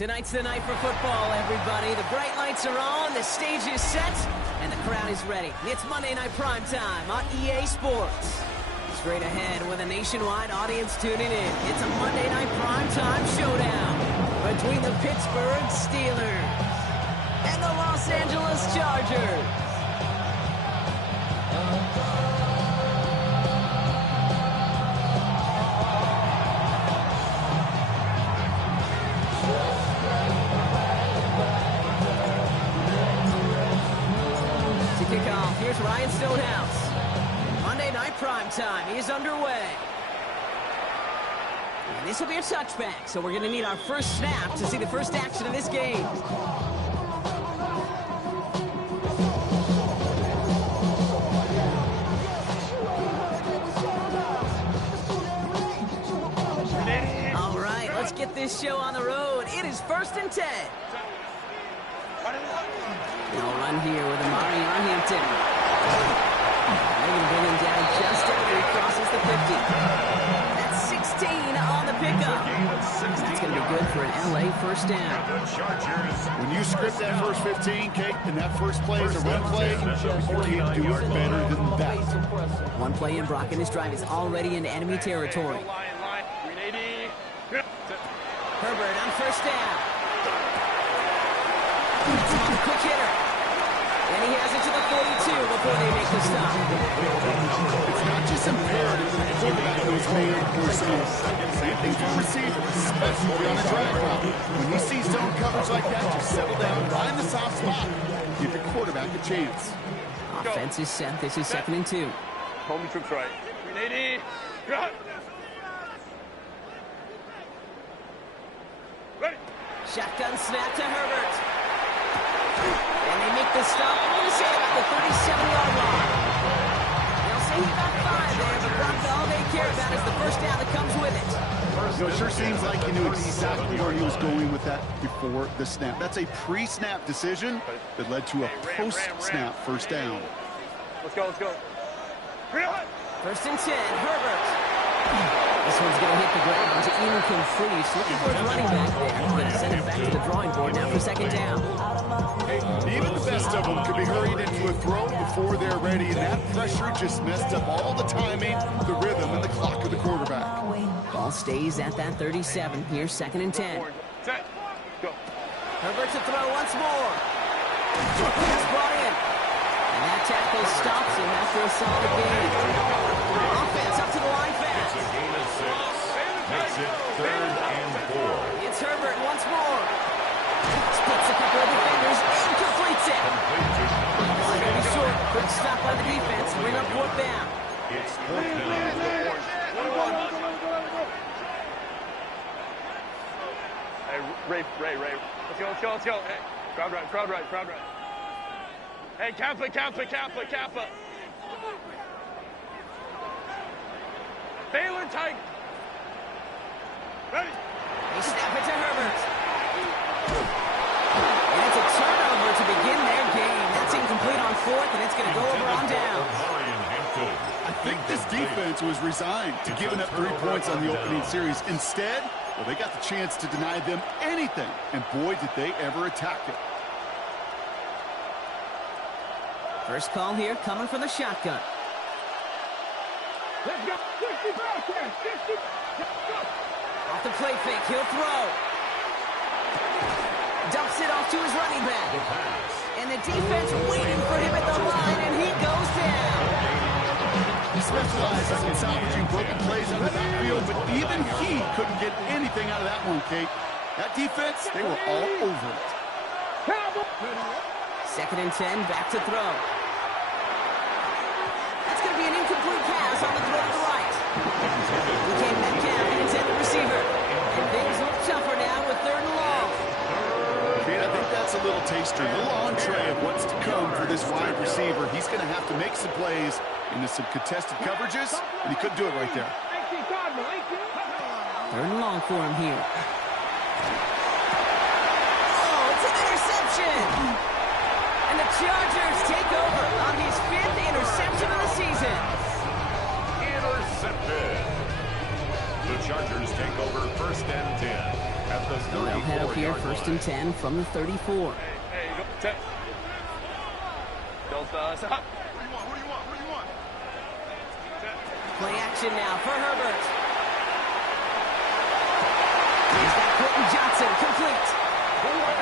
Tonight's the night for football, everybody. The bright lights are on, the stage is set, and the crowd is ready. It's Monday Night Primetime on EA Sports. Straight ahead with a nationwide audience tuning in. It's a Monday Night Primetime showdown between the Pittsburgh Steelers and the Los Angeles Chargers. Here's Ryan Stonehouse. Monday Night Primetime is underway. And this will be a touchback, so we're going to need our first snap to see the first action of this game. All right, let's get this show on the road. It is 1st and 10. They'll run here with Amari Arhampton. They're going to bring him down just after he crosses the 50. That's 16 on the pickup. That's going to be good for an LA first down. When you script that first 15, Kate, and that first play is a run play, you can't do it better than that. One play in, Brock, and his drive is already into enemy territory. Herbert on first down. Quick hitter. And he has it to the 42 before they make the stop. It's not just imperative that the quarterback knows man or zone. Same thing for receivers, especially on a drag route. When you see zone coverage like that, just settle down, find the soft spot. Give your quarterback a chance. Offense is set. This is 2nd and 2. Homie trips right. 380. Got. Ready. Shotgun snap to Herbert. And they make the stop. I'm going to say about the 37-yard line. They'll say he got 5 there, but Brock, all they care about is the first down that comes with it. You know, it sure seems like you knew exactly where he was going with that before the snap. That's a pre-snap decision that led to a post-snap first down. Let's go, let's go. 1st and 10, Herbert. This one's going to hit the ground. It's incomplete. Looking for his running back there. Going to send it back to the drawing board now for 2nd down. Even the best of them could be hurried into a throw before they're ready, and that pressure just messed up all the timing, the rhythm, and the clock of the quarterback. Ball stays at that 37. Here's 2nd and 10. Set. Go. Herbert to throw once more. Pass brought in. And that tackle stops him after a solid gain. Offense up to the line fast. It's a gain of 6. Makes it 3rd and 4. It's Herbert once more. Splits a couple of defenders and completes it. It's going to be short. Quick stop by the defense. Bring up 4th down. It's 4th down. Hey, Ray. Let's go. Hey, crowd right. Hey, Kappa. Baylor tight. Ready. They snap it to Herbert. And it's a turnover to begin their game. That's incomplete on 4th, and it's going to go over on down. I think this defense was resigned to giving up 3 points on the opening series. Instead, well, they got the chance to deny them anything, and boy, did they ever attack it. First call here coming from the shotgun. Let's go. 60 back there. 60. Off the play fake, he'll throw. Dumps it off to his running back. And the defense waiting for him at the line, and he goes down. He specializes in salvaging broken plays out of the backfield, but even he couldn't get anything out of that one, Kate. That defense, they were all over it. 2nd and 10, back to throw. That's going to be an incomplete pass on the throw to the right. DK Metcalf, the intended receiver. And things look tougher now with 3rd and long. Kate, I think that's a little taster, a little entree of what's to come for this wide receiver. He's going to have to make some plays into some contested coverages, and he couldn't do it right there. 3rd and long for him here. Oh, it's an interception! And the Chargers take over on his 5th interception of the season. Intercepted. The Chargers take over 1st and 10. at the 34 They'll head up here, first and 10 from the 34. Hey, go. Set. Don't stop. What do you want? Set. Play action now for Herbert. He's got Quentin Johnson complete.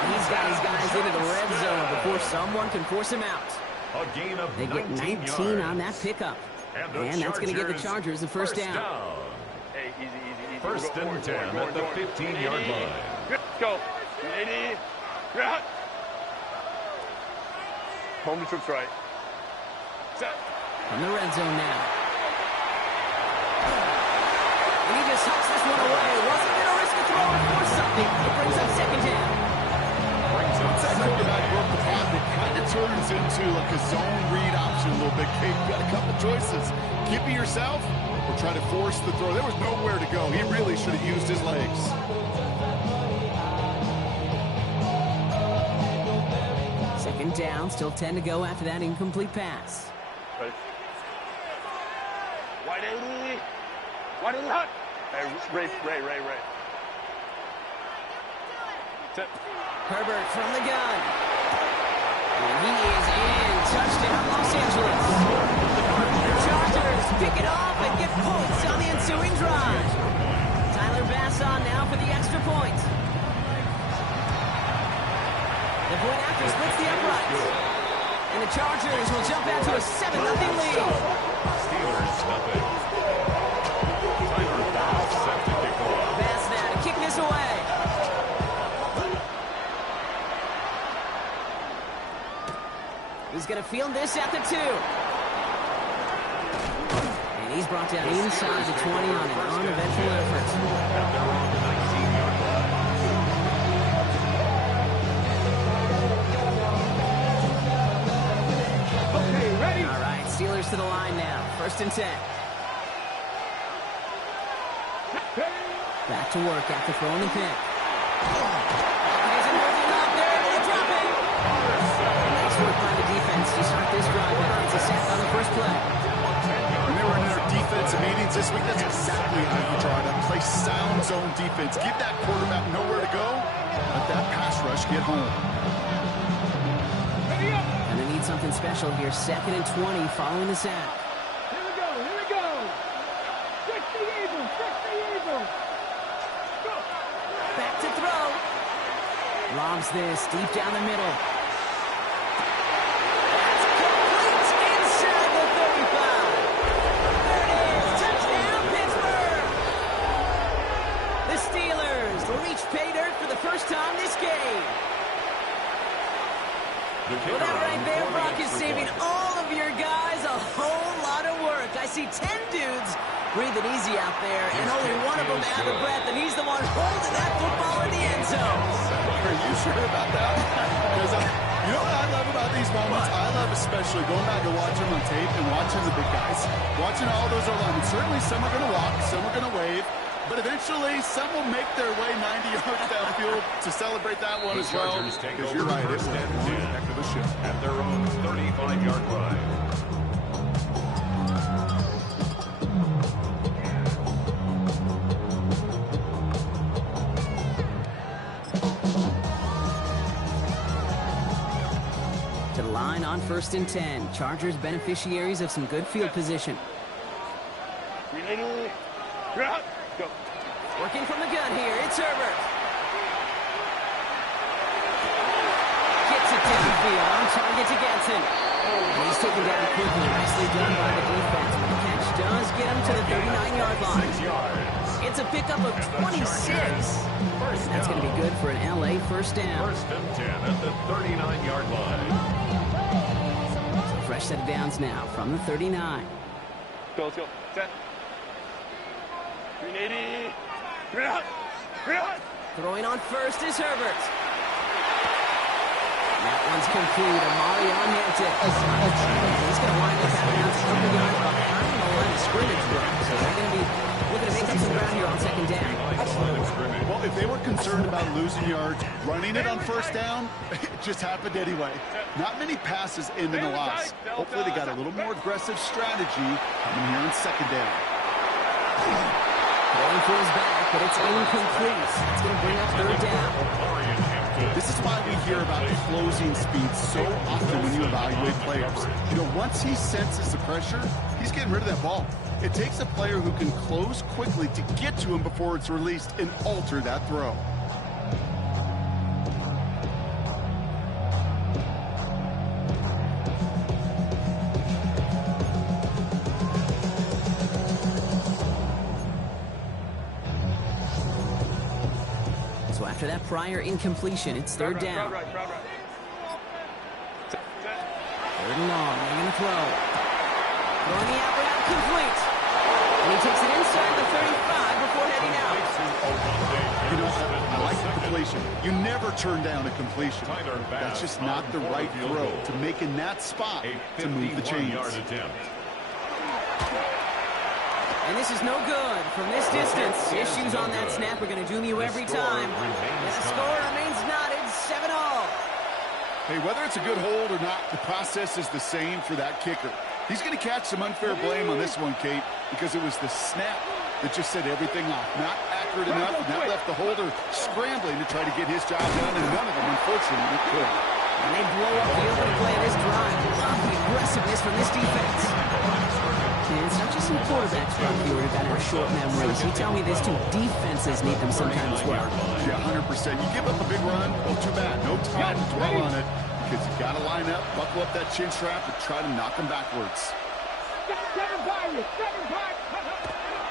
He's got his guys into the red zone before someone can force him out. A gain of They get 19 yards. on that pickup. And that's going to give the Chargers the first down. Hey, easy. First Go and forward, 10 at the 15-yard line. Let's go. 80. Yeah. Home to troops right. Set. From the red zone now. And he just hucks this one away. Wasn't going to risk a throw or force something. It brings up second down. Once that quarterback broke the path, it kind of turns into like a zone read option a little bit. Kate, you got a couple choices. Keep it yourself or try to force the throw. There was nowhere to go. He really should have used his legs. Second down, still 10 to go after that incomplete pass. Right. Wide 80. Wide 80 hot. Hey, Ray. Set. Herbert from the gun. And he is in. Touchdown, Los Angeles. The Chargers pick it off and get points on the ensuing drive. Tyler Bass on now for the extra point. The point after splits the uprights. And the Chargers will jump out to a 7-0 lead. Steelers nothing. Tyler Bass set to kick off. Bass now to kick this away. He's going to field this at the 2. And he's brought down inside the 20 on an uneventful effort. And they're on the 19-yard line. Okay, ready. All right, Steelers to the line now. First and 10. Back to work after throwing the pick. Isn't holding up there. They drop it. Nice work by the defense to start this drive. It's a sack on the first play. When they were in their defensive meetings this week, that's exactly how you draw it up. Play sound zone defense. Give that quarterback nowhere to go. Let that pass rush get home. Ready up. And they need something special here. Second and 20 following the sack. Here we go. Fix the eagle. Go. Back to throw. Lobs this deep down the middle. That's complete inside the 35. There it is. Touchdown, Pittsburgh. The Steelers reach pay dirt for the first time this game. Well, that right there, Brock, is saving all of your guys a whole lot of work. I see 10 dudes breathing easy out there, and only one of them out of breath, and he's the one holding that football in the end zone. Are you sure about that? Because you know what I love about these moments? I love especially going back and watching on tape and watching the big guys. Watching all those alignments. Certainly some are going to walk, some are going to wave, but eventually some will make their way 90 yards downfield to celebrate that one as well. Because you're right, it was one heck of a show. At their own 35-yard line. To the line on first and 10. Chargers beneficiaries of some good field position. Go. Working from the gun here, it's Herbert. Gets it downfield, on target to Getson. And he's taken down quickly, nicely done by the defense. But the catch does get him to the 39-yard line. 6 yards. It's a pickup of 26. And that's going to be good for an LA first down. First and 10 at the 39-yard line. So fresh set of downs now from the 39. Let's go. Set. 380. Throwing on first is Herbert. That one's complete. Amari on Hampton. He's going to wind up having out a couple yards behind the line of scrimmage. So they're going to be looking to make up some ground here on second down. Well, if they were concerned about losing yards, running it on first down, it just happened anyway. Not many passes ended in a loss. Hopefully they got a little more aggressive strategy coming here on second down. Going for his back, but it's incomplete. It's going to bring up third down. This is why we hear about closing speed so often when you evaluate players. You know, once he senses the pressure, he's getting rid of that ball. It takes a player who can close quickly to get to him before it's released and alter that throw. So after that prior incompletion, it's third down. Right. Third and long, they're going to throw. Throwing the out route complete. And he takes it inside the 35 before heading out. You know, I like the completion. You never turn down a completion. That's just not the right throw to make in that spot to move the chains. And this is no good. From this distance, issues on that snap are going to doom you every time. And the score remains knotted, 7-all. Hey, whether it's a good hold or not, the process is the same for that kicker. He's going to catch some unfair blame on this one, Kate, because it was the snap that just set everything off. Not accurate enough, and that left the holder scrambling to try to get his job done, and none of them, unfortunately, could. And they blow up the opening play of this drive. Love the aggressiveness from this defense. And it's not just some quarterbacks, Brock, you worry about in a short memories. You tell me this too, defenses need them sometimes as well. Yeah, 100%. You give up a big run, well, too bad. No time to dwell on it, because you got to line up, buckle up that chin strap, and try to knock them backwards.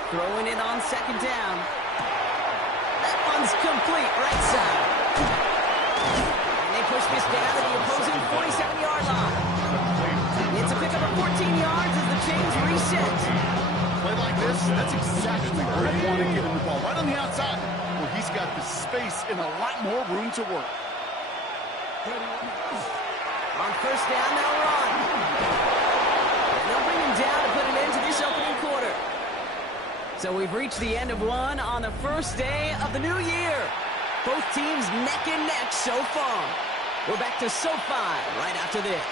Throwing it on second down. That one's complete, right side. And they push this down to the opposing 47-yard line. It's a pickup of 14 yards as the chains reset. Play like this, that's exactly where you want to get him the ball. Right on the outside, where he's got the space and a lot more room to work. On first down, they'll run. And they'll bring him down to put an end to this opening quarter. So we've reached the end of one on the first day of the new year. Both teams neck and neck so far. We're back to SoFi right after this.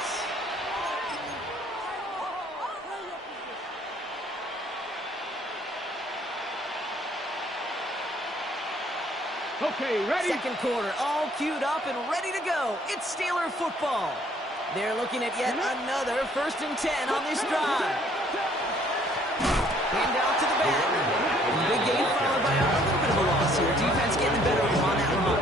Okay, ready? Second quarter, all queued up and ready to go. It's Steeler football. They're looking at yet another 1st and 10 on this drive. Hand off to the back. Big gain followed by a little bit of a loss here. Defense getting the better of him on that run.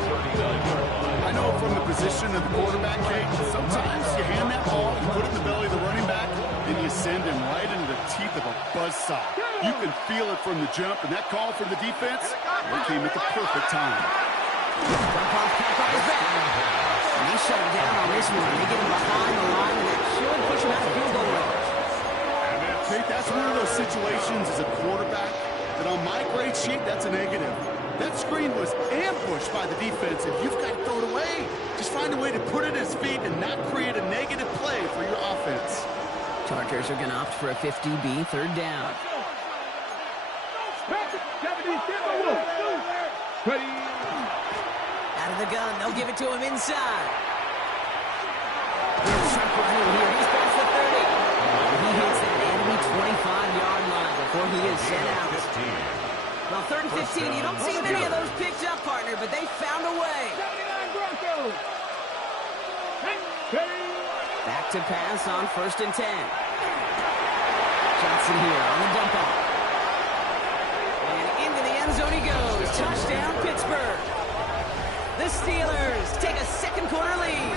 I know from the position of the quarterback, Kate, sometimes you hand that ball, you put it in the belly of the running back, and you send him right into the teeth of a buzzsaw. You can feel it from the jump, and that call from the defense, it came at the perfect time. Dump off cap on his back. And they shut him down on this one. They get him behind the line, and that should push him out of field goal range. Kate, that's one of those situations as a quarterback that on my grade sheet, that's a negative. That screen was ambushed by the defense, and you've got to throw it away. Just find a way to put it at his feet and not create a negative play for your offense. Chargers are going to opt for a 50B, third down. Ready? Out of the gun, they'll give it to him inside. Here's Trump running here. He's past the 30. He hits that enemy 25-yard line before he is sent out. Well, 3rd and 15, you don't see many of those picked up, partner, but they found a way. Back to pass on 1st and 10. Johnson here on the dump off. And into the end zone he goes. Touchdown, Pittsburgh. The Steelers take a second quarter lead.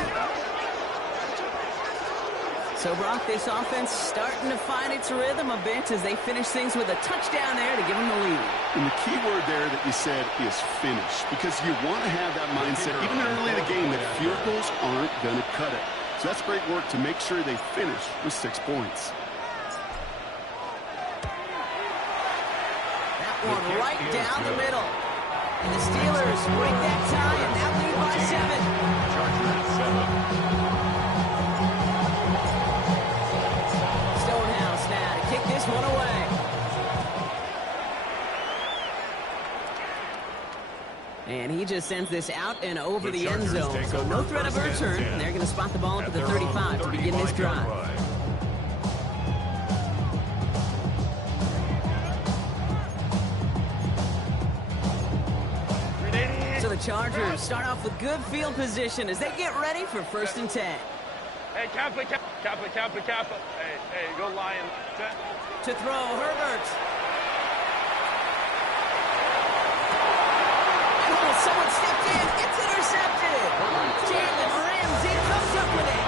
So, Brock, this offense starting to find its rhythm a bit as they finish things with a touchdown there to give them the lead. And the key word there that you said is finish, because you want to have that mindset, even early in the game, that field goals aren't going to cut it. So that's great work to make sure they finish with 6 points. That one right down the middle. And the Steelers break that tie and now lead by 7. Stonehouse now to kick this one away. And he just sends this out and over the end zone. So no threat of a return. And they're going to spot the ball up at the 35 to begin this drive. Chargers start off with good field position as they get ready for 1st and 10. Hey, Kappa. Hey, go Lion. To throw, Herbert. Oh, someone stepped in. It's intercepted. Jalen Ramsey comes up with it.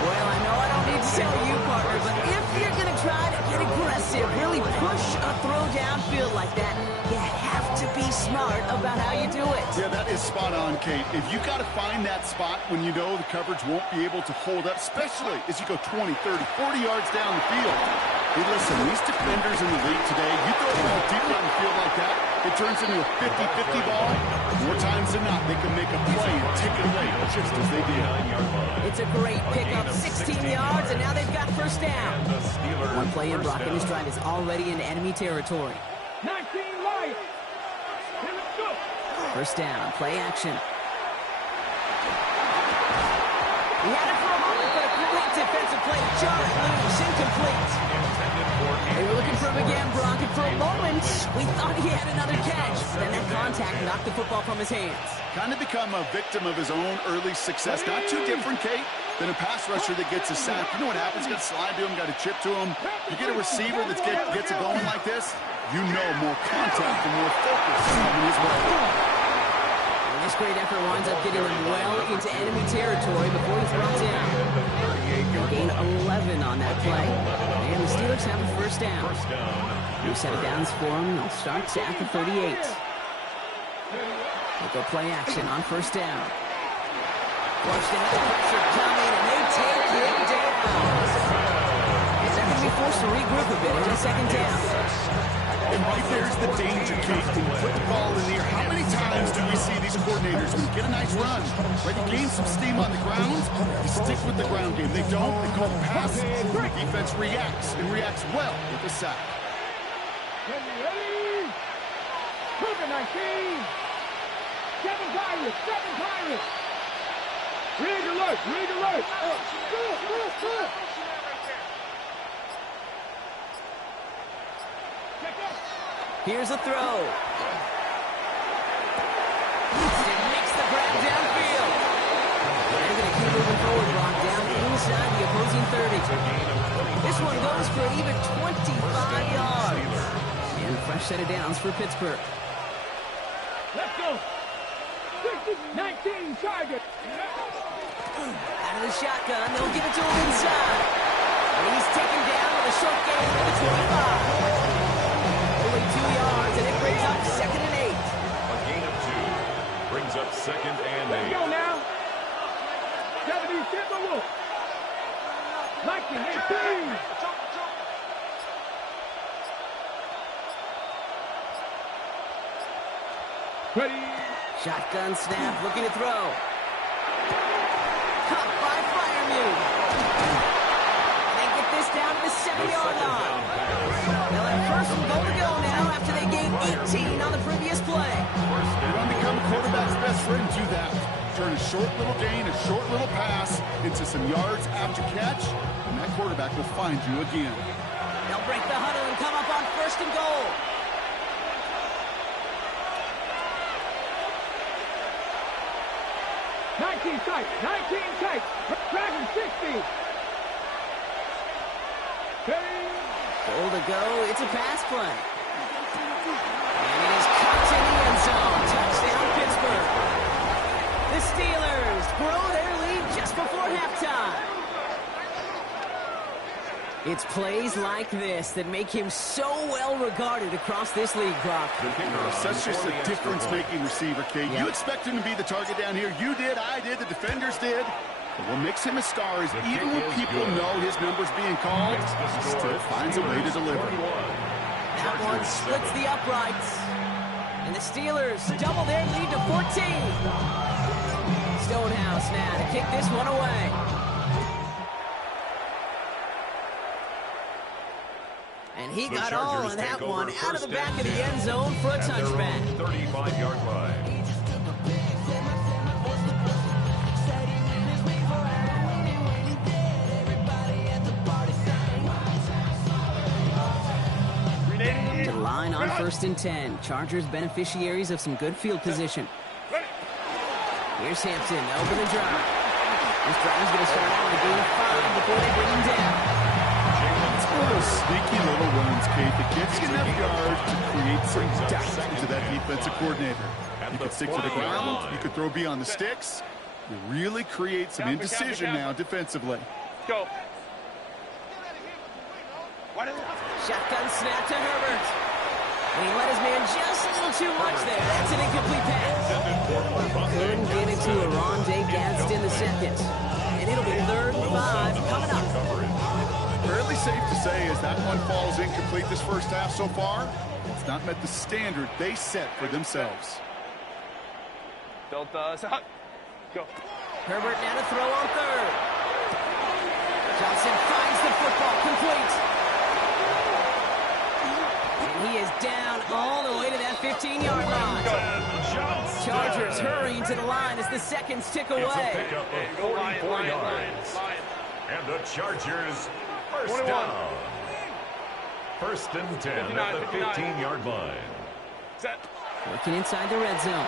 Well, I know I don't need to tell you, partner, but if you're going to try to get aggressive, really push a throw downfield like that, you have to be smart about how you do it. Yeah, that is spot on, Kate. If you got to find that spot when you know the coverage won't be able to hold up, especially as you go 20, 30, 40 yards down the field. Hey, listen, these defenders in the league today, you throw the ball deep down the field like that, it turns into a 50-50 ball. More times than not, they can make a play and take it away just as they did. It's a great pickup, 16 yards, and now they've got 1st down. One play in, Brock, and his drive is already in enemy territory. 19 Lions. 1st down, play action. He had it for a moment, but a great defensive play to jar it loose, incomplete. They were looking for him again, Brock, and for a moment, we thought he had another catch. Then that contact knocked the football from his hands. Kind of become a victim of his own early success. Not too different, Kate, than a pass rusher that gets a sack. You know what happens? Got to slide to him, got to chip to him. You get a receiver that gets it going like this, you know more contact and more focus is coming his way. This great effort winds up getting them well into enemy territory before he's brought down. They gain 11 on that play, and the Steelers have a 1st down. New set of downs for them. They'll start at the 38. They go play action on 1st down. Forced into the pressure coming, and they take him down. They're going to be forced to regroup a bit in the 2nd down. And right there's the danger, Kate. When you put the ball in the air, how many times do we see these coordinators when you get a nice run, right, you gain some steam on the ground, you stick with the ground game. They don't, they call the pass, and the defense reacts, and reacts well with the sack. Ready? Cougar 19. 7 Pirates. Rig alert. Good. Here's a throw. Houston makes the grab downfield. They're going to keep moving forward, Brock, down inside the opposing 30. This one goes for an even 25 yards. And a fresh set of downs for Pittsburgh. Let's go. 19 Chargers. Out of the shotgun, they'll give it to him inside. And he's taken down with a short gain at the 25. 2 yards, and it brings up 2nd and 8. A gain of 2 brings up 2nd and 8. Let's go now. 70 Timberwolves. 19-18. Ready. Shotgun snap, looking to throw. Caught by Freiermuth. They get this down to the 7-yard line. They'll have 1st and goal to go now after they gained 18 on the previous play. You want to become a quarterback's best friend, do that. Turn a short little gain, a short little pass into some yards after catch, and that quarterback will find you again. They'll break the huddle and come up on 1st and goal. Tight. Dragon 60. Goal to go. It's a pass play. And it is caught in the end zone. Touchdown, Pittsburgh. The Steelers grow their lead just before halftime. It's plays like this that make him so well regarded across this league, Brock. Such just a difference-making receiver, Kate. Yep. You expect him to be the target down here. You did, I did, the defenders did. But what makes him a star is even when people know his number's being called, he still finds a way to deliver. That one splits the uprights. And the Steelers double their lead to 14. Stonehouse now to kick this one away. And he got all on that one out of the back of the end zone for a touchback. 35-yard line. To the line on 1st and 10. Chargers beneficiaries of some good field position. Ready. Here's Hampton over the drive. This drive is going to start out with a gain of 5 before they bring him down. It's one of those sneaky little runs, Kate, that gets you enough yards to create some doubt into that defensive coordinator. You could stick to the ground. You could throw beyond the sticks. You really create some indecision now defensively. Go. Shotgun snap to Herbert. And he let his man just a little too much there. That's an incomplete pass. Couldn't get it to Rondé Gadsden the second. And it'll be 3rd and 5 coming up. Fairly safe to say as that one falls incomplete this first half so far, it's not met the standard they set for themselves. Delta, stop. Go. Herbert now to throw on 3rd. Johnson finds the football complete. And he is down all the way to that 15-yard line. Chargers hurrying to the line as the seconds tick away. It's a pickup of 44 yards. And the Chargers first down. 1st and 10 at the 15-yard line. Set. Working inside the red zone.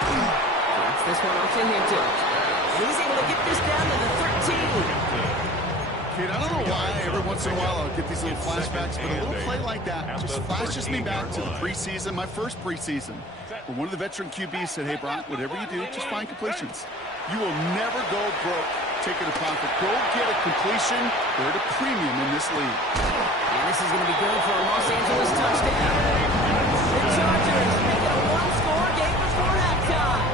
Drops this one off to Hampton. And he's able to get this down to the 13. Kid, I don't know why every once in a while I'll get these little flashbacks, but a little play like that just flashes me back to the preseason, my first preseason, where one of the veteran QBs said, hey, Brock, whatever you do, just find completions. You will never go broke taking a profit. Go get a completion. They're at a premium in this league. And this is going to be good for a Los Angeles touchdown. The Chargers make it a one-score game before halftime.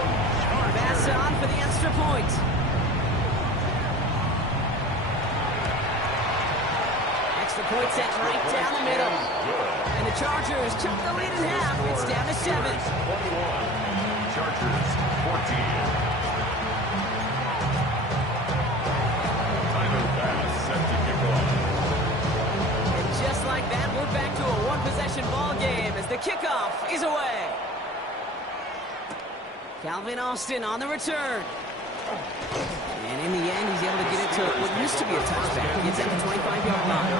Pass on for the extra point. Extra point set right down the middle. And the Chargers took the lead in half. It's down to 7. 21. Chargers 14. Tyler Bass set to kick off. And just like that, we're back to a one-possession ball game as the kickoff is away. Calvin Austin on the return. And in the end, he's able to get it to what used to be a touchback. He gets at the 25-yard line.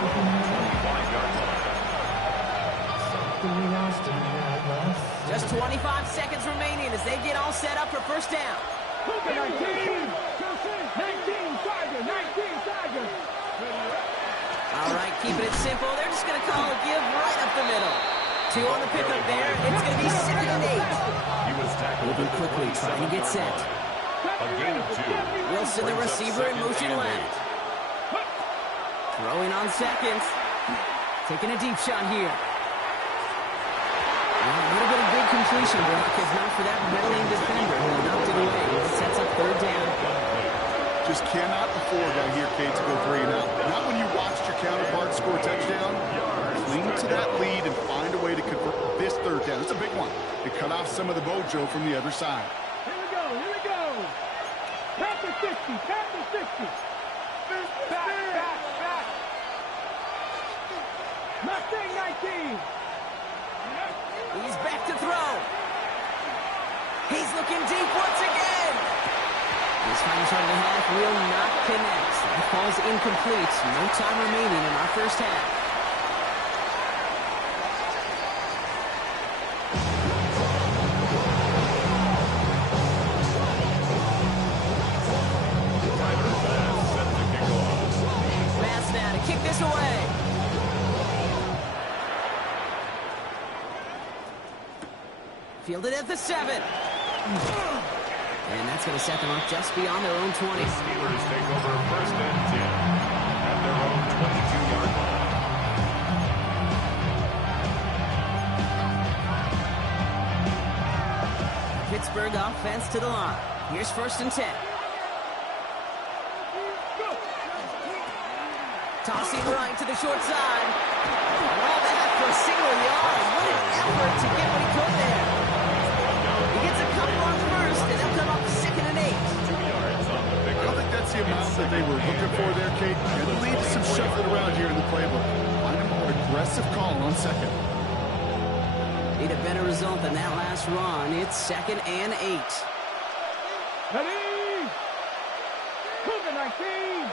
25-yard line. Just 25 seconds remaining as they get all set up for first down. 19. All right, keeping it simple. They're just going to call a give right up the middle. 2 on the pickup there. It's going to be 2nd and 8. He was tackled Moving quickly, trying to get set. A gain of 2. Wilson, the receiver, in motion left. Throwing on seconds. Taking a deep shot here. Well, a little bit of big completion, Brock, if not for that meddling defender who knocked it away. It sets up 3rd down. Just cannot afford out here, Kate, to go 3 and out. Not when you watched your counterpart score a touchdown. Cling to that lead and find a way to convert this 3rd down. It's a big one. It cut off some of the mojo from the other side. Here we go. Panther 60. Back. Mustang 19. He's back to throw. He's looking deep once again. This final shot of the half will not connect. That falls incomplete. No time remaining in our first half. Pass now to kick this away. Fielded at the 7. And that's going to set them up just beyond their own 20. The Steelers take over 1st and 10 at their own 22-yard line. Pittsburgh offense to the line. Here's 1st and 10. Tossing right to the short side. All that for a single yard. What an effort to get what he could there. He gets a couple on first, and they'll come up 2nd and 8. 2 yards on the I don't think that's the amount that they were looking for there, Kate. It'll lead to some shuffling around here in the playbook. Find a more aggressive call on 2nd. Need a better result than that last run. It's 2nd and 8. Ready? Cougar 19.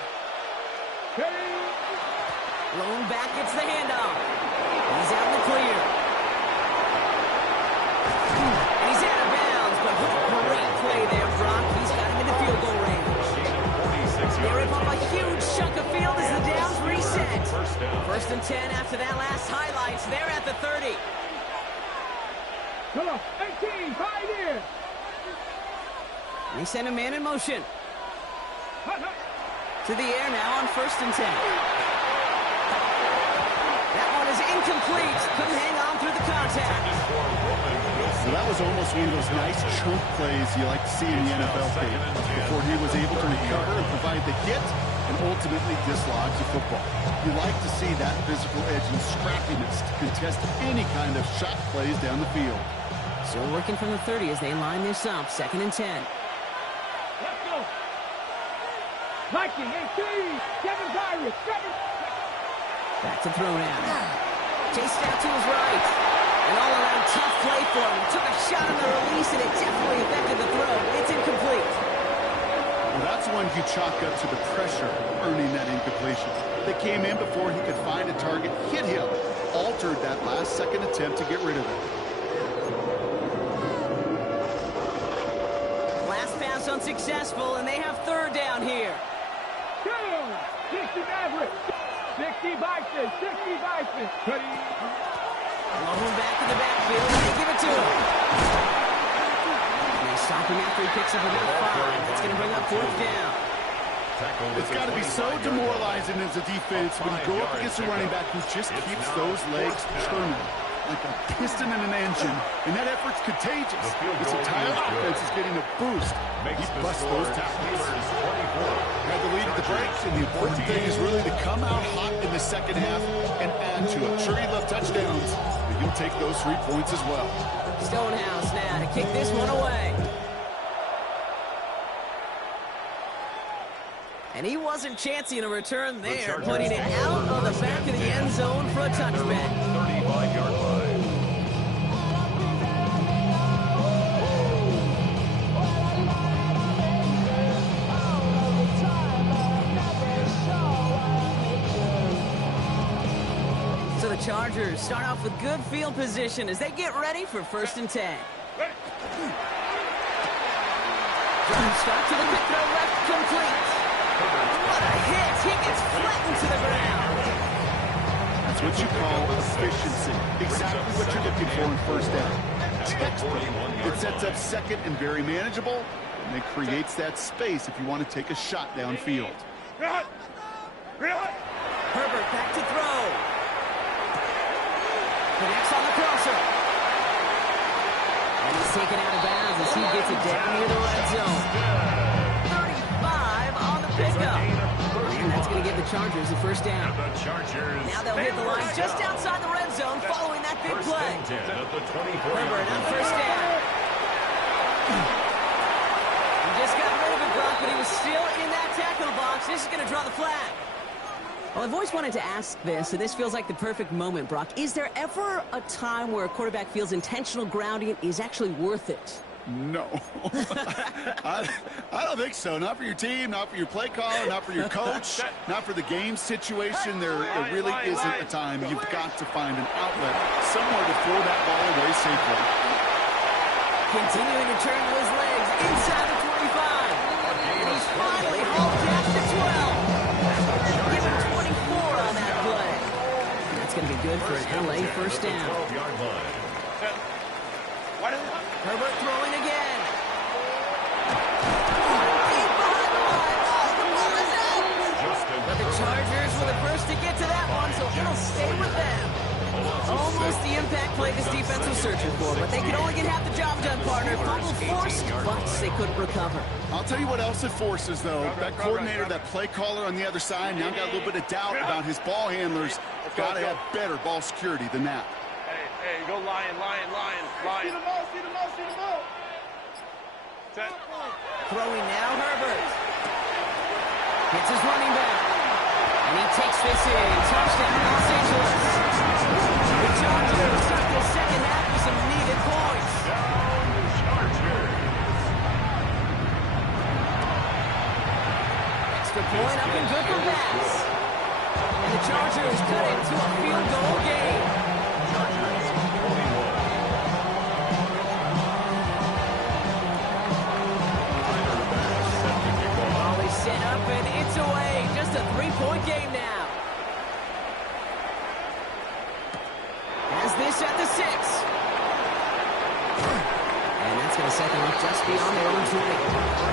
Ready? Blown back, gets the handoff. He's out in the clear. And he's out of bounds, but They rip up a huge chunk of field as the downs reset. First and 10 after that last highlights. They're at the 30. Come on, 18, fight in. They send a man in motion. Hut, hut. To the air now on 1st and 10. That one is incomplete. Couldn't hang on through the contact. So that was almost one of those nice chunk plays you like to see in the NFL game before he was able to recover and provide the hit and ultimately dislodge the football. You like to see that physical edge and scrappiness to contest any kind of shot plays down the field. Still working from the 30 as they line this up. 2nd and 10. Let's go. Viking, 18. Kevin Tyrus. Back to throw now. Chased out to his right. An all-around tough play for him. Took a shot on the release, and it definitely affected the throw. It's incomplete. Well, that's one you chalk up to the pressure earning that incompletion. They came in before he could find a target, hit him, altered that last-second attempt to get rid of it. Last pass unsuccessful, and they have 3rd down here. 60 Maverick. 60 Bison. 60 Bison. Low back in the backfield, and they give it to him. And they stop him after he picks up about 5. That's going to bring up 4th down. It's got to be so demoralizing as a defense when you go up against a running back who just keeps those legs churning like a piston in an engine, and that effort's contagious. This entire offense is getting a boost. He busts those tackles. Had the lead at the break, and the important thing is really to come out hot in the second half and add to it. Sure, he left touchdowns, but he'll take those 3 points as well. Stonehouse now to kick this one away. And he wasn't chancing a return there, putting it out on the back of the end zone for a touchback. 35-yard line. So the Chargers start off with good field position as they get ready for 1st and 10. Drive start to the quick throw left, complete. What a hit! He gets flattened to the ground. That's what you call efficiency. Exactly what you're looking for in 1st down. Textbook. It sets up 2nd and very manageable, and it creates that space if you want to take a shot downfield. Herbert back to throw. Connects on the crosser. And he's taken out of bounds as he gets it down near the red zone. 35 on the pickup. And that's going to give the Chargers a 1st down. Now they'll hit the line just outside the red zone following that big play. Herbert on 1st down. He just got rid of it, Brock, but he was still in that tackle box. This is going to draw the flag. Well, I've always wanted to ask this, and this feels like the perfect moment, Brock. Is there ever a time where a quarterback feels intentional grounding is actually worth it? No. I don't think so. Not for your team, not for your play caller, not for your coach, not for the game situation. There really isn't a time. You've got to find an outlet, somewhere to throw that ball away safely. Continuing to turn those legs inside the 25. And he's finally hauled down to 12. Give him 24 on that play. That's going to be good for an LA 1st down. Herbert throwing again. Deep behind the line. Oh, the ball is out. But the Chargers were the first to get to that one, so it'll stay with them. Almost the impact play this defense was searching for, but they could only get half the job done, partner. Fumble forced, but they couldn't recover. I'll tell you what else it forces, though. That coordinator, that play caller on the other side, now got a little bit of doubt about his ball handlers. Got to have better ball security than that. Hey, go lion. See the ball. Set. Throwing now, Herbert. Hits his running back. And he takes this in. Touchdown, Los Angeles. The Chargers start the second half with some needed points. Extra point up and good for Bass. And the Chargers cut it to a field goal game. Set up, and it's away. Just a 3-point game now. Has this at the 6. And that's going to set them up just beyond their own 20.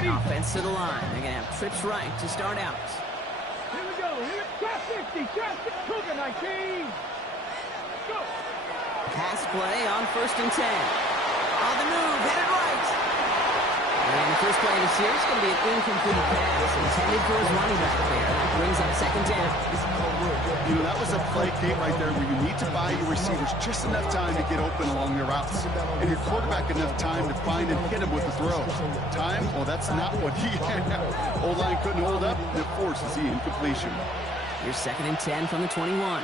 Offense to the line. They're going to have trips right to start out. Here we go. Trap 50. Trap 50. Cougar 19. Go. Pass play on 1st and 10. On the move. Headed right. And the first play of the series is going to be an incomplete pass intended for his running back there. That brings up 2nd down. You know, that was a play, Kate, right there where you need to buy your receivers just enough time to get open along their routes. And your quarterback enough time to find and hit him with the throw. Time? Well, that's not what he had. O-line couldn't hold up, and it forces the incompletion. Here's 2nd and 10 from the 21.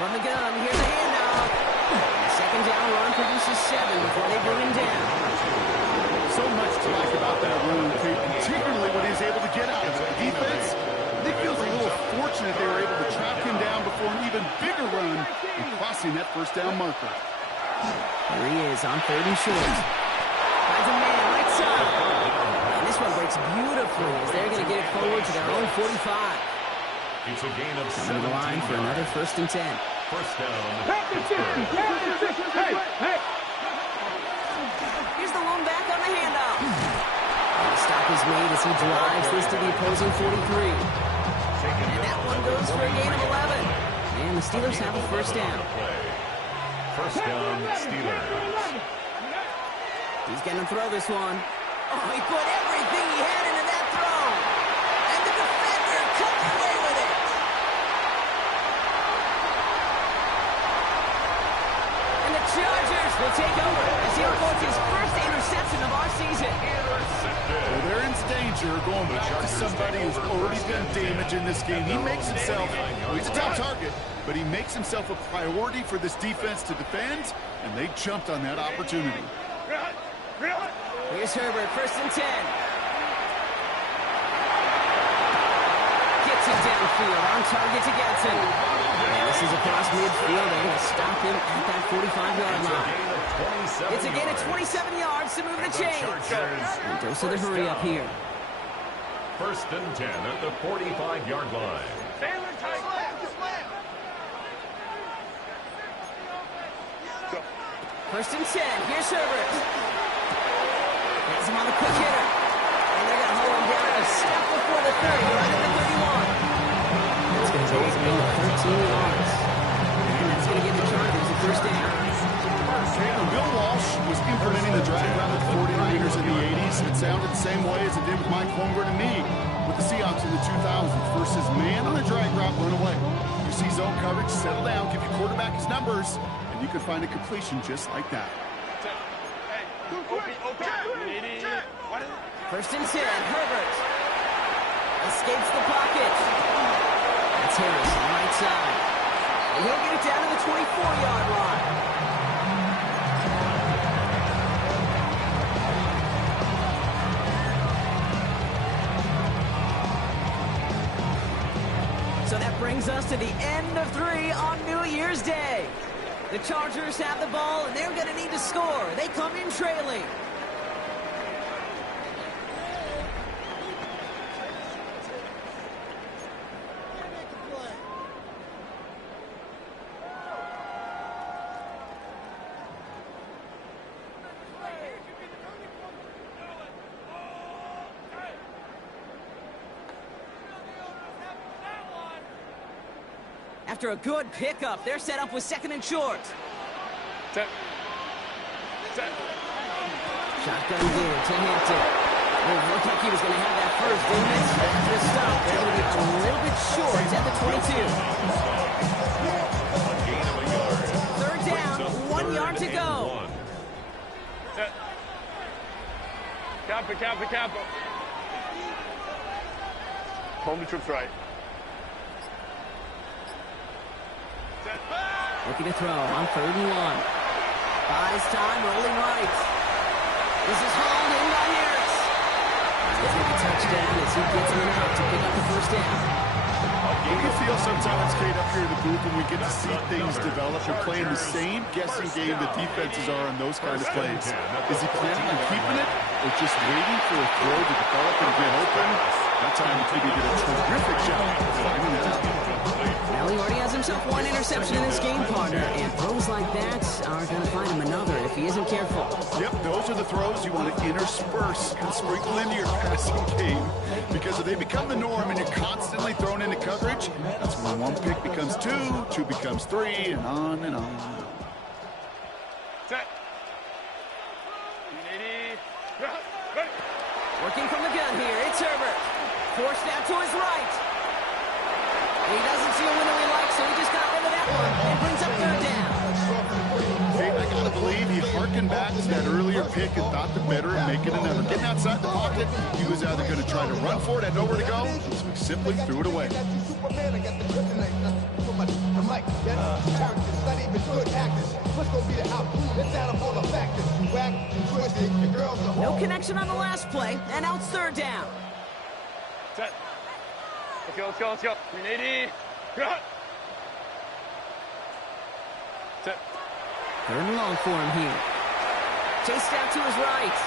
From the gun, here's a handoff. The 2nd down run produces 7 before they bring him down. So much to like about that run, Kate, particularly when he's able to get out of it. Defense, Nick feels a little fortunate they were able to track him down before an even bigger run and crossing that 1st down marker. There he is on 3rd and short. Finds a man right side. And this one breaks beautifully as they're going to get it forward to their own 45. It's a gain of 7 On the line for another 1st and 10. 1st down. Hey. Here's the lone back on the handoff. And the stop is made as he drives this to the opposing 43. And that one goes for a gain of 11. And the Steelers have a 1st down. 1st down, Steelers. He's going to throw this one. Oh, he put everything he had into that throw. And the defender comes away with it. And the Chargers will take over as he records his first interception of our season. Well, they're in danger going back to somebody who's already been damaged in this game. He makes himself, well, he's a top target, but he makes himself a priority for this defense to defend, and they jumped on that opportunity. Here's Herbert, 1st and 10. Gets it downfield, on target to Gadsden. And this is across midfield. They're going to stop him at that 45-yard line. It's a gain of 27 yards to move the chains. And dose of the hurry up here. 1st and 10 at the 45-yard line. 1st and 10. Here's Herbert. Has him on the quick hitter. And they're going to hold him down a step before the 30, right at the 31. That's going to go as a gain of 13 yards. And that's going to give the Chargers a 1st down. Bill Walsh was implementing the drag route with the 49ers in the 80s. It sounded the same way as it did with Mike Holmgren and me with the Seahawks in the 2000s. Versus man on a drag route, run away. You see zone coverage, settle down, give your quarterback his numbers, and you can find a completion just like that. 1st and 10, Herbert. Escapes the pocket. That's Harris on the right side. And he'll get it down to the 24-yard line. So that brings us to the end of 3 on New Year's Day. The Chargers have the ball, and they're going to need to score. They come in trailing. After a good pickup, they're set up with 2nd and short. Set. Shotgun gear to Hampton. It looked like he was going to have that first, didn't it? After a stop, they're going to be a little bit short at the 22. 3rd down, 1 yard to go. Set. Cap it. Home the trips right. Looking to throw on 3rd and 1. Buys time, rolling right. This is hauled in by Harris. And It's going to be touchdown as he gets him out to pick up the first down. You can feel sometimes, Kate, up here in the booth when we get to see things develop. We're playing the same guessing game that defenses are on those kind of plays. Is he planning on keeping it or just waiting for a throw to develop and get open? That time, he did a terrific job of finding that out. Well, he already has himself one interception in this game, partner, and throws like that are going to find him another if he isn't careful. Yep, those are the throws you want to intersperse and sprinkle into your passing game, because if they become the norm and you're constantly thrown into coverage, that's when one pick becomes two becomes three, and on and on. Set. Working from the gun here, it's Herbert. Forced out to his right. He doesn't see a window he likes, so he just got rid of that one and brings up third down. Kate, I gotta believe he harkened back to that earlier pick and thought the better of making another. Getting outside the pocket, he was either going to try to run for it, had nowhere to go, so he simply threw it away. No connection on the last play, and now it's third down. Set. Let's go. 380. Set. Third and long for him here. Chased out to his right.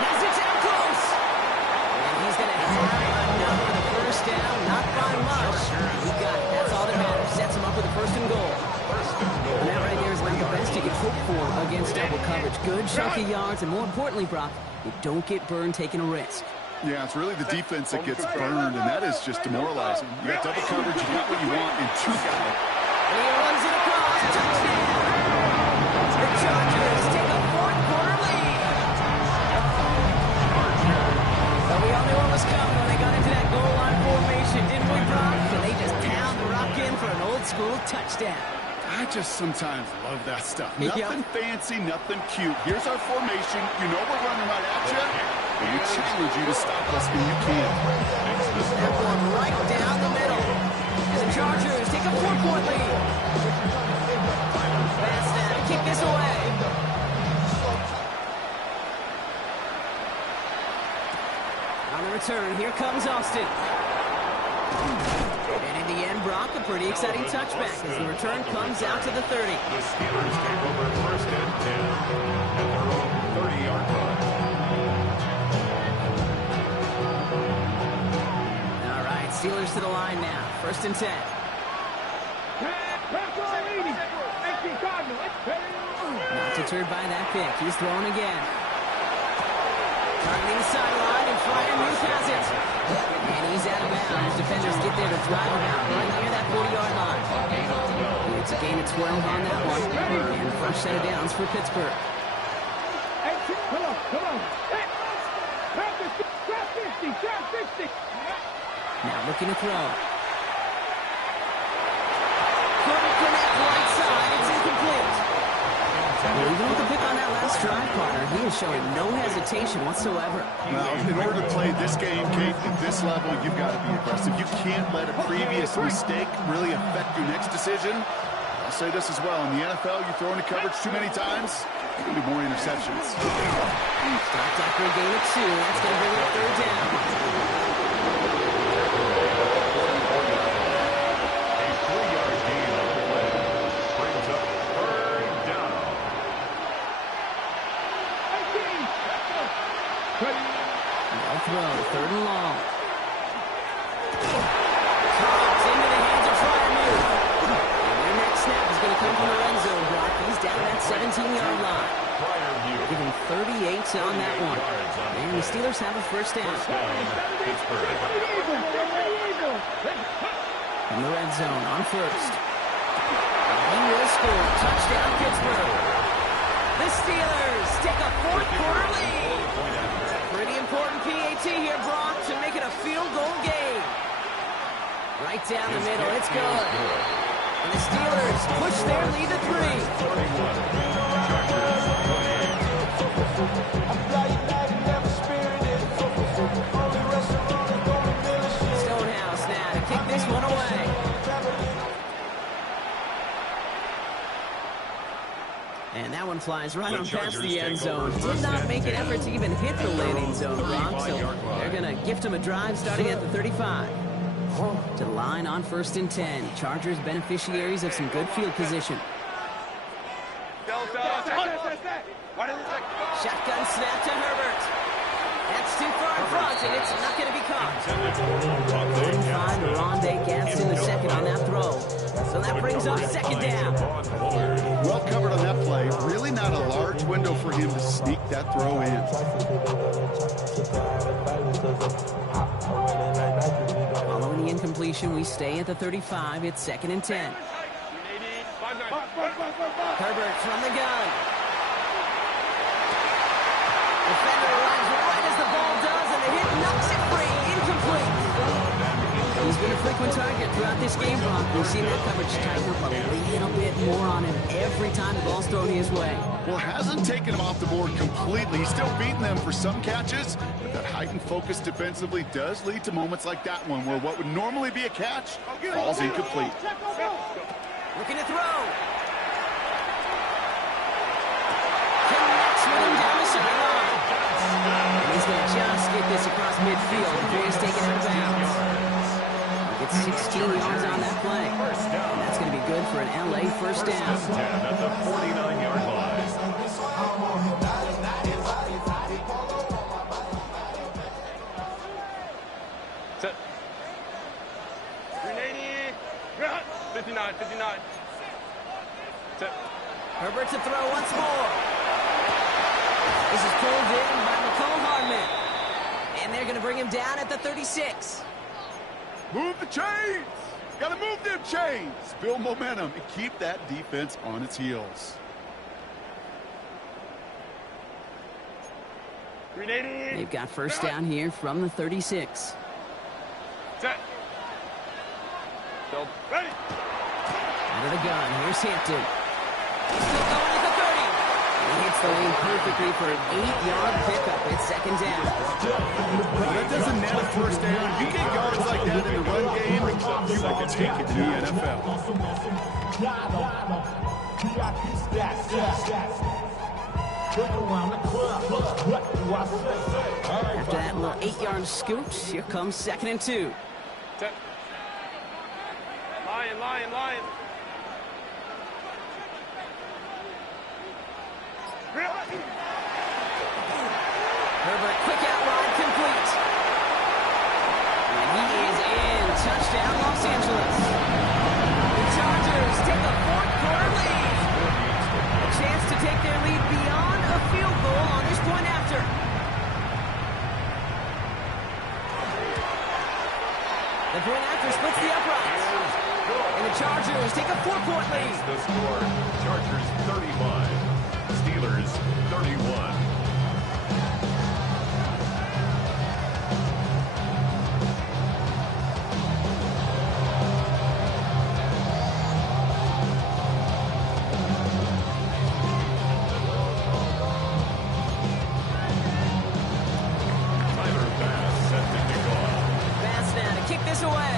Has it down close. And he's going to have enough for the first down. Not by much. He got it. That's all that matters. Sets him up with a first and goal. And that right there is about the best you can hope for against double coverage. Good chunky yards, and more importantly, Brock, you don't get burned taking a risk. Yeah, it's really the defense that gets burned, and that is just demoralizing. You got double coverage, you got what you want, and two guys. And he runs it across. Touchdown! The Chargers take a fourth-quarter lead. Well, we all knew what was coming when they got into that goal line formation, didn't we, Brock? And they just pound the rock in for an old-school touchdown. I just sometimes love that stuff. Yep. Nothing fancy, nothing cute. Here's our formation. You know we're running right at you, and we challenge you to stop us when you can. That one right down the middle. And the Chargers take a 4-point lead. Fast now to kick this away. On the return, here comes Austin. And in the end, Brock, a pretty exciting touchback as the return comes out to the 30. The Steelers take over first and 10 at their own 30-yard line. All right, Steelers to the line now. First and 10. Not deterred by that pick. He's throwing again. Targeting the sideline, and Freiermuth has it. And he's out of bounds. Defenders get there to drive him out right near that 40-yard line. It's a gain of 12 on that one. And the first set of downs for Pittsburgh. Come on. Trap 50. Now looking to throw. Couldn't connect right side. It's incomplete. Well, even with the pick on that last drive, partner, he was showing no hesitation whatsoever. Well, in order to play this game, Kate, at this level, you've got to be aggressive. You can't let a previous mistake really affect your next decision. I'll say this as well. In the NFL, you throw into coverage too many times, there's going to be more interceptions. Stopped after a gain of 2. That's going to bring up third down. A 3-yard gain on the play brings up third down. No throw, third and long. Drops into the hands of Freiermuth. And their next snap is going to come from the end zone, Brock. He's down that 17-yard line. Giving 38 on that one. And the Steelers have a first down. Pittsburgh. In the red zone on first. He will score. Touchdown, Pittsburgh. The Steelers take a fourth-quarter lead. Pretty important PAT here, Brock, to make it a field goal game. Right down the middle. It's good. And the Steelers push their lead to 3. Stonehouse now to kick this one away. And that that one flies right The on past Chargers the end take over zone. Did first not and make an 10. effort to even hit the landing zone, Rob. So 35-yard line. they're going to gift him a drive starting at the 35. To the line on 1st and 10. Chargers beneficiaries of some good field position. Shotgun snap to Herbert. That's too far in front, and it's not going to be caught. Didn't find Rondé Gaston the second on that throw. So that brings up 2nd down. Well covered on that play. Really not a large window for him to sneak that throw in. Following the incompletion, we stay at the 35. It's 2nd and 10. Herbert from the gun. Defender arrives right as the ball does, and the hit knocks it free. Incomplete. He's been a frequent target throughout this game, Brock. We've seen that coverage tighten up a little bit more on him every time the ball's thrown his way. Well, hasn't taken him off the board completely. He's still beating them for some catches, but that heightened focus defensively does lead to moments like that one where what would normally be a catch falls incomplete. Looking to throw. Connects with him down the sideline. And he's going to just get this across midfield before he's taken out of bounds. Gets 16 yards on that play. And that's going to be good for an LA first down. 10 at the 49-yard line. Set. 380. 59. Set. Herbert to throw once more. This is pulled in by McCole Hardman. And they're going to bring him down at the 36. Move the chains! Gotta move them chains! Build momentum and keep that defense on its heels. 380. They've got first down here from the 36. Set. Build. Ready. Out of the gun, here's Hampton. Still going at the 30. He hits the lane perfectly for an 8-yard pickup. It's 2nd down. Well, that doesn't net a first down. You get yards like that in the run game, you will take it in the NFL. After that little 8-yard scoot, here comes 2nd and 2. Set. Lion. Herbert, quick out wide, complete. And he is in. Touchdown, Los Angeles. The Chargers take a 4th-quarter lead. A chance to take their lead beyond a field goal on this point after. The point after splits the uprights. And the Chargers take a 4-point lead. The score, Chargers 35, Steelers 31. Tyler Bass set to kick off. Bass now to kick this away.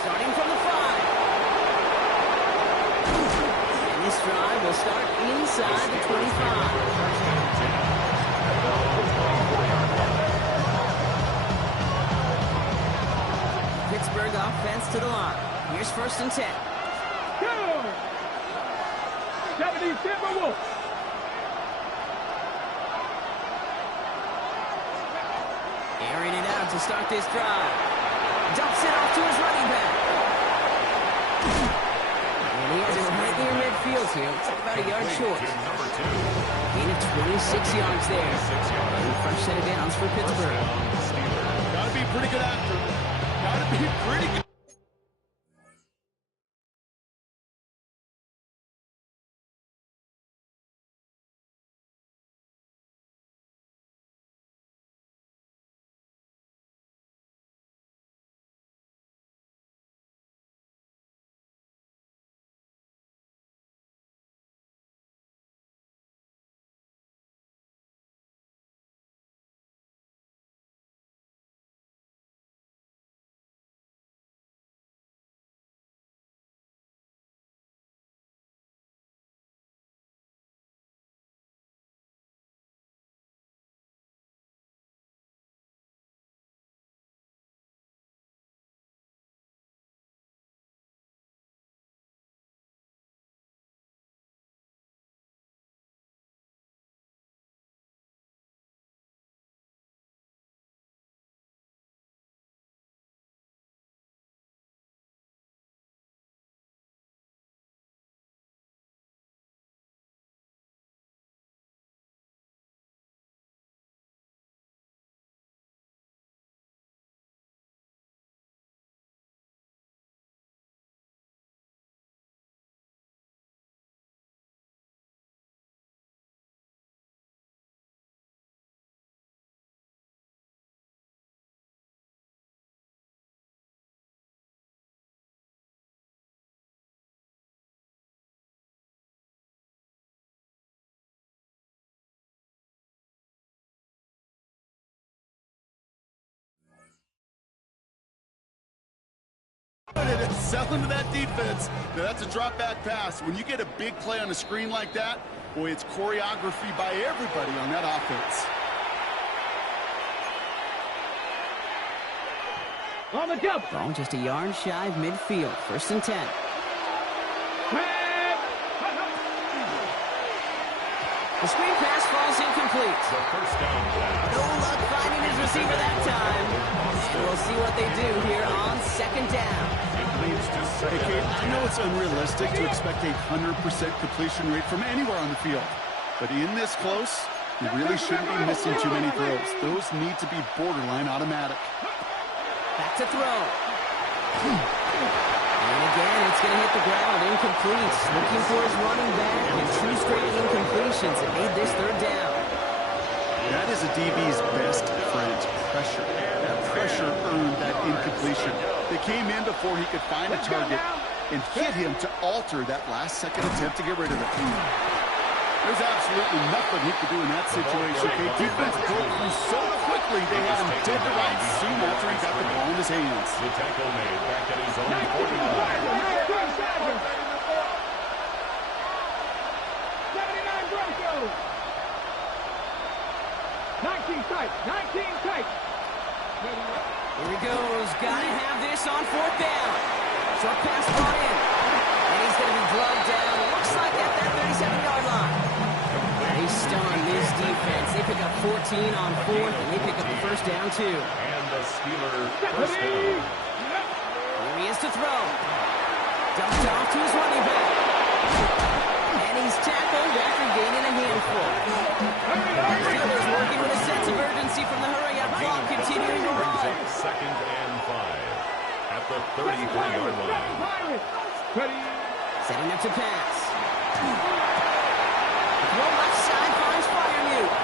Starting from the 5. And this drive will start inside the 25. Pittsburgh offense to the line. Here's 1st and 10. Go. 70 Timberwolves. Airing it out to start this drive. Dumps it off to his running back. And he has it right near midfield here. Looks like about a yard short. Number 2. Gain of 26 yards there. And a fresh set of downs for Pittsburgh. Gotta be pretty good after. Gotta be pretty good. Sell into that defense. Now, that's a drop back pass. When you get a big play on a screen like that, boy, it's choreography by everybody on that offense. On the jump. Ball just a yard shy of midfield. 1st and 10. The screen pass falls incomplete. The first down pass. No luck finding his receiver that time. And we'll see what they do here on 2nd down. It leads to Hey, second. Kate, I know it's unrealistic to expect a 100% completion rate from anywhere on the field. But in this close, you really shouldn't be missing too many throws. Those need to be borderline automatic. Back to throw. And again, it's going to hit the ground. Incomplete. Looking for his running back. And 2 straight incompletions. It made this 3rd down. That is a DB's best friend, pressure. That pressure earned that incompletion. They came in before he could find a target and hit him to alter that last-second attempt to get rid of it. There's absolutely nothing he could do in that situation. Okay, defense broke through so quickly they had him dead to rights soon after he got the ball in his hands. The tackle made back at his own 49. 79 Broncos. 19 tight. 19 tight. Here he goes. Got to have this on 4th down. Short pass brought in. And he's going to be gloved down. Looks like at that 37-yard line. They stun this defense. They pick up 14 on 4th, and they pick up the 1st down, too. And the Steeler first down. Here he is to throw. Dumped off to his running back. And he's tackled after gaining a handful. The Steelers working with a sense of urgency from the hurry-up clock, continuing to Brings run. up 2nd and 5 at the 33-yard line. Setting up to pass. Throw left side finds Freiermuth.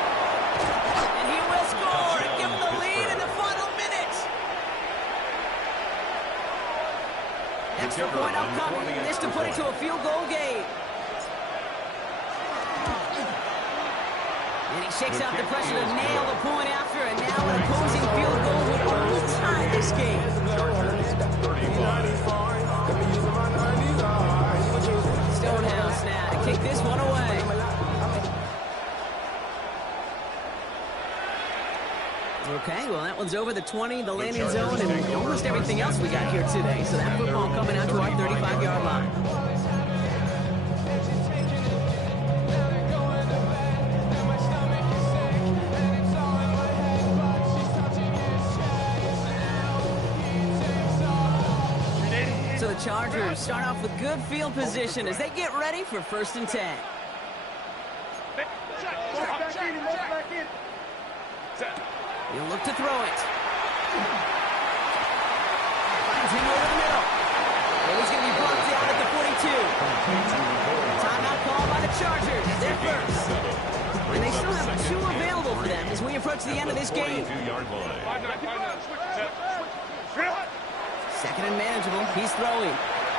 And he will score and give him the lead in the final minute. Extra point upcoming. This to put it to a field goal game. And he shakes out the pressure to nail the point after, and now an opposing field goal would only tie this game. Stonehouse now to kick this one away. Okay, well, that one's over the 20, the landing zone, and almost everything else we got here today. So that football coming out to our 35-yard line. So the Chargers start off with good field position as they get ready for 1st and 10. He'll look to throw it. Finds him over the middle. And he's going to be blocked down at the 42. Timeout call by the Chargers. They're first. And they still have 2 available for them as we approach the end of this game. 42-yard line. 2nd and manageable. He's throwing.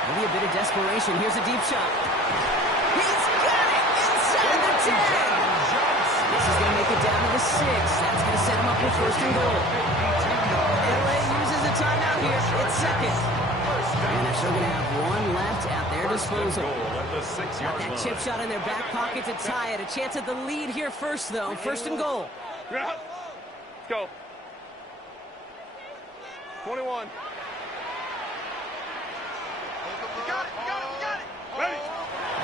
Maybe a bit of desperation. Here's a deep shot. He's got it inside the 10. This is going to make it down to the 6. That's going to set him up with 1st and goal. LA uses a timeout here. It's 2nd. And they're still going to have 1 left at their disposal. Got that chip shot in their back pocket to tie it. A chance at the lead here first, though. 1st and goal. Let's go. 21. You got it. Ready.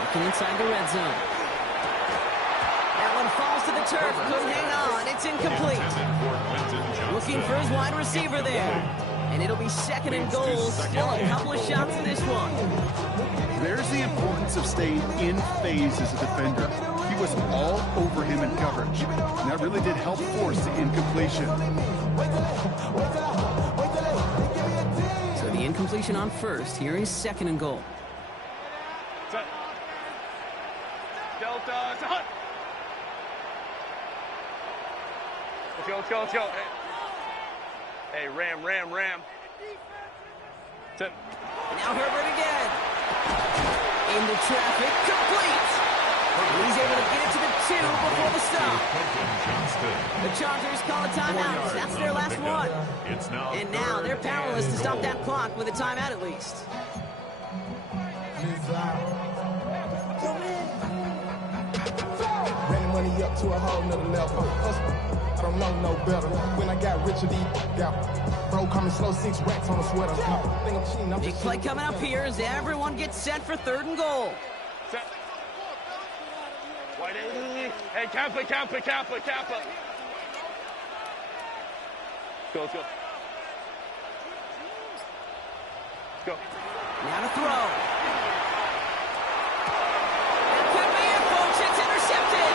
Looking inside the red zone. That one falls to the turf. Couldn't hang on. It's incomplete. Looking for his wide receiver there. And it'll be 2nd and goal. Still a couple of shots in this one. There's the importance of staying in phase as a defender. He was all over him in coverage. And that really did help force the incompletion. So the incompletion on 1st. Here is 2nd and goal. Delta. Let's go. Hey, Ram. Now Herbert again. Into traffic. Complete. And he's able to get it to the 2 before the stop. The Chargers call a timeout. That's their last one. It's now And now they're powerless to stop that clock with a timeout at least. Running money up to a whole nother level. I don't know no better. When I got rich, got bro coming slow, 6 racks on a sweater. Think I'm cheating, I'm Big just play coming up here as everyone gets set for 3rd and goal. Set. Wide in. Hey, Kappa. Let's go. Go. Now to throw. That could be it, folks. It's intercepted.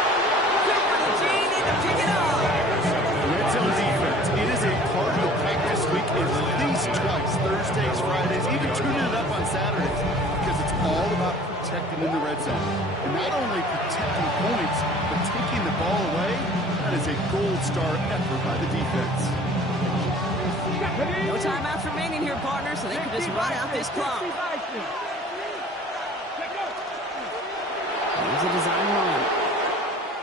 Cooper and Gene need to pick it up. Red zone defense. It is a part of practice week at least twice. Thursdays, Fridays, even tuning it up on Saturdays. Because it's all about protecting in the red zone. And not only protecting points, but taking the ball away. That is a gold star effort by the defense. No timeouts remaining here, partner, so they can just run out this clock. Here's a design run.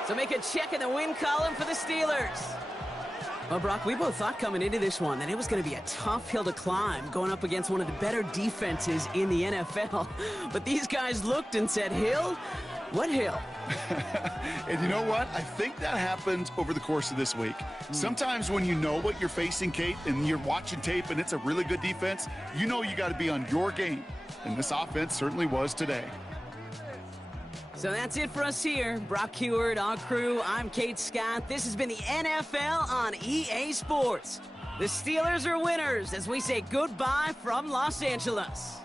So make a check in the win column for the Steelers. Well, Brock, we both thought coming into this one that it was going to be a tough hill to climb going up against one of the better defenses in the NFL. But these guys looked and said, Hill? What hill? And you know what? I think that happened over the course of this week. Sometimes when you know what you're facing, Kate, and you're watching tape and it's a really good defense, you know you got to be on your game. And this offense certainly was today. So that's it for us here. Brock Huard, our crew, I'm Kate Scott. This has been the NFL on EA Sports. The Steelers are winners as we say goodbye from Los Angeles.